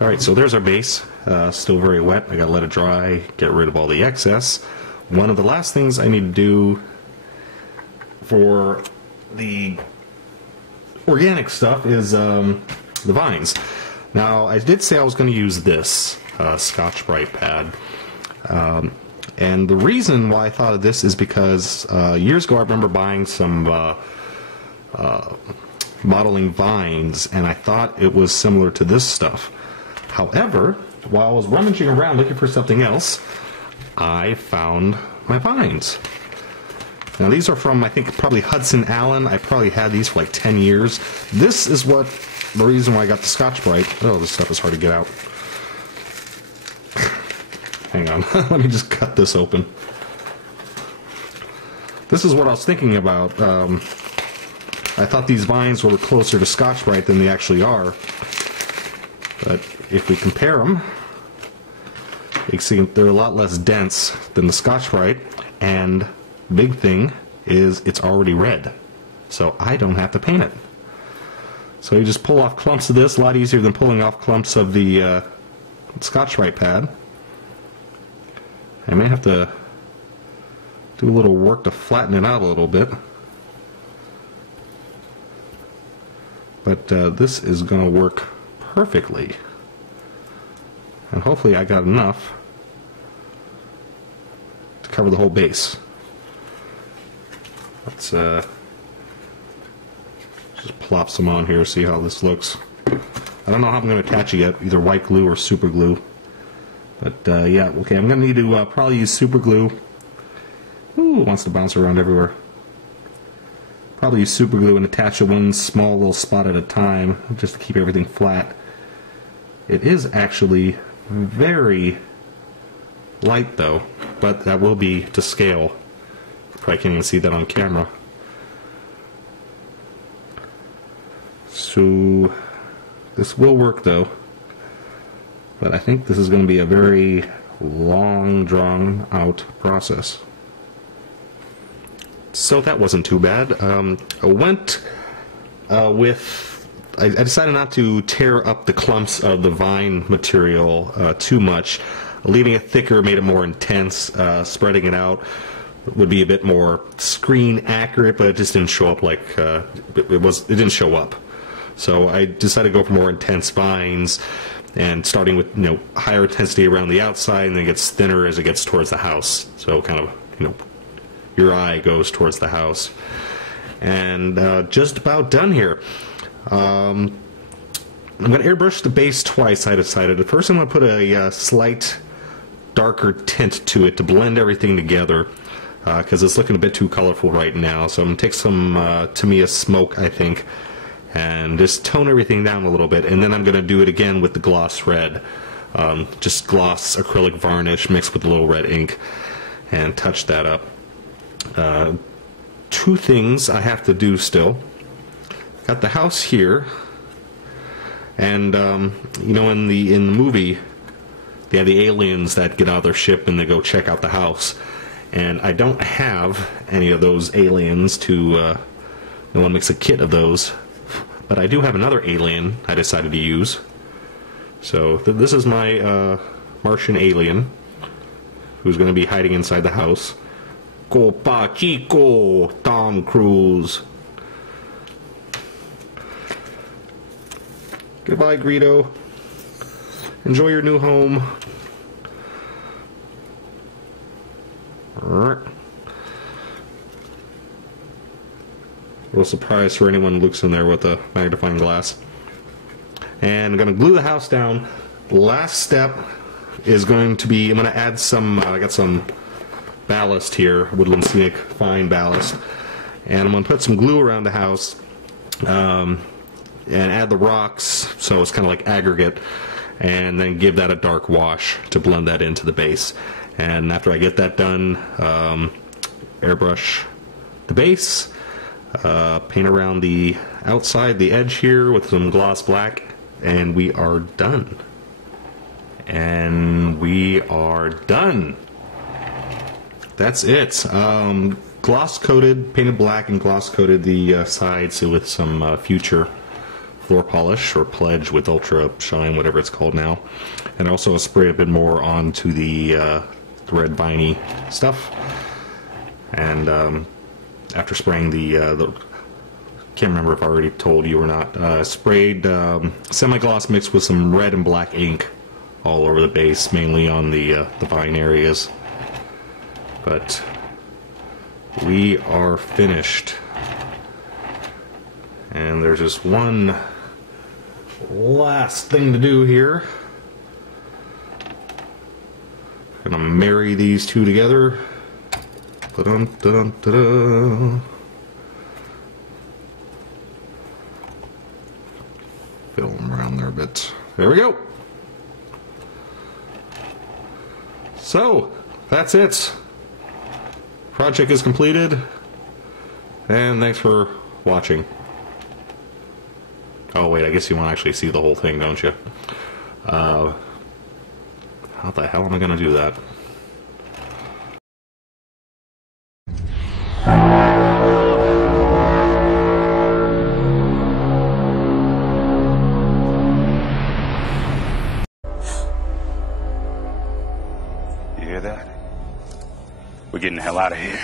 Alright, so there's our base. Still very wet. I gotta let it dry, get rid of all the excess. One of the last things I need to do for the organic stuff is the vines. Now, I did say I was going to use this Scotch-Brite pad. And the reason why I thought of this is because years ago I remember buying some modeling vines, and I thought it was similar to this stuff. However, while I was rummaging around looking for something else, I found my vines. Now these are from, I think, probably Hudson Allen. I probably had these for like 10 years. This is what the reason why I got the Scotch-Brite. Oh, this stuff is hard to get out. Hang on, let me just cut this open. This is what I was thinking about. I thought these vines were closer to Scotch-Brite than they actually are. But if we compare them, you can see they're a lot less dense than the Scotch-Brite, and the big thing is it's already red, so I don't have to paint it. So you just pull off clumps of this, a lot easier than pulling off clumps of the Scotch-Brite pad. I may have to do a little work to flatten it out a little bit, but this is going to work perfectly, and hopefully I got enough to cover the whole base. Let's just plop some on here, see how this looks. I don't know how I'm going to attach it yet, either white glue or super glue. But yeah, okay, I'm going to need to probably use super glue. Ooh, it wants to bounce around everywhere. Probably use super glue and attach it one small little spot at a time, just to keep everything flat. It is actually very light though, but that will be to scale. Probably can't even see that on camera. So this will work though, but I think this is going to be a very long, drawn out process. So that wasn't too bad. I went I decided not to tear up the clumps of the vine material too much. Leaving it thicker made it more intense. Spreading it out would be a bit more screen accurate, but it just didn't show up like it didn't show up. So I decided to go for more intense vines, and starting with higher intensity around the outside, and then it gets thinner as it gets towards the house. So kind of your eye goes towards the house. And just about done here. I'm going to airbrush the base twice, I decided. At first I'm going to put a slight darker tint to it to blend everything together, because it's looking a bit too colorful right now. So I'm going to take some Tamiya Smoke, I think, and just tone everything down a little bit. And then I'm going to do it again with the gloss red. Just gloss acrylic varnish mixed with a little red ink, and touch that up. Two things I have to do still. Got the house here, and in the movie they have the aliens that get out of their ship and they go check out the house, and I don't have any of those aliens to no one makes a kit of those, but I do have another alien I decided to use. So this is my Martian alien who's going to be hiding inside the house. Copa Chico, Tom Cruise. Goodbye, Greedo. Enjoy your new home. A little surprise for anyone who looks in there with a magnifying glass. And I'm going to glue the house down. Last step is going to be, I'm going to add some, I got some ballast here, Woodland Scenic Fine ballast. And I'm going to put some glue around the house. And add the rocks, so it's kind of like aggregate, and then give that a dark wash to blend that into the base. And after I get that done, airbrush the base, paint around the outside, the edge here with some gloss black, and we are done. And we are done. That's it. Gloss coated, painted black and gloss coated the sides with some future floor polish or pledge with ultra shine, whatever it's called now, and also spray a bit more onto the red viney stuff. And after spraying the can't remember if I already told you or not, sprayed semi-gloss mixed with some red and black ink all over the base, mainly on the vine areas. But we are finished. And there's just one last thing to do here. I'm gonna marry these two together. Ta-dun, ta-dun, ta-dun. Fill them around there a bit. There we go. So, that's it. Project is completed. And thanks for watching. Oh wait, I guess you want to actually see the whole thing, don't you? How the hell am I going to do that? You hear that? We're getting the hell out of here.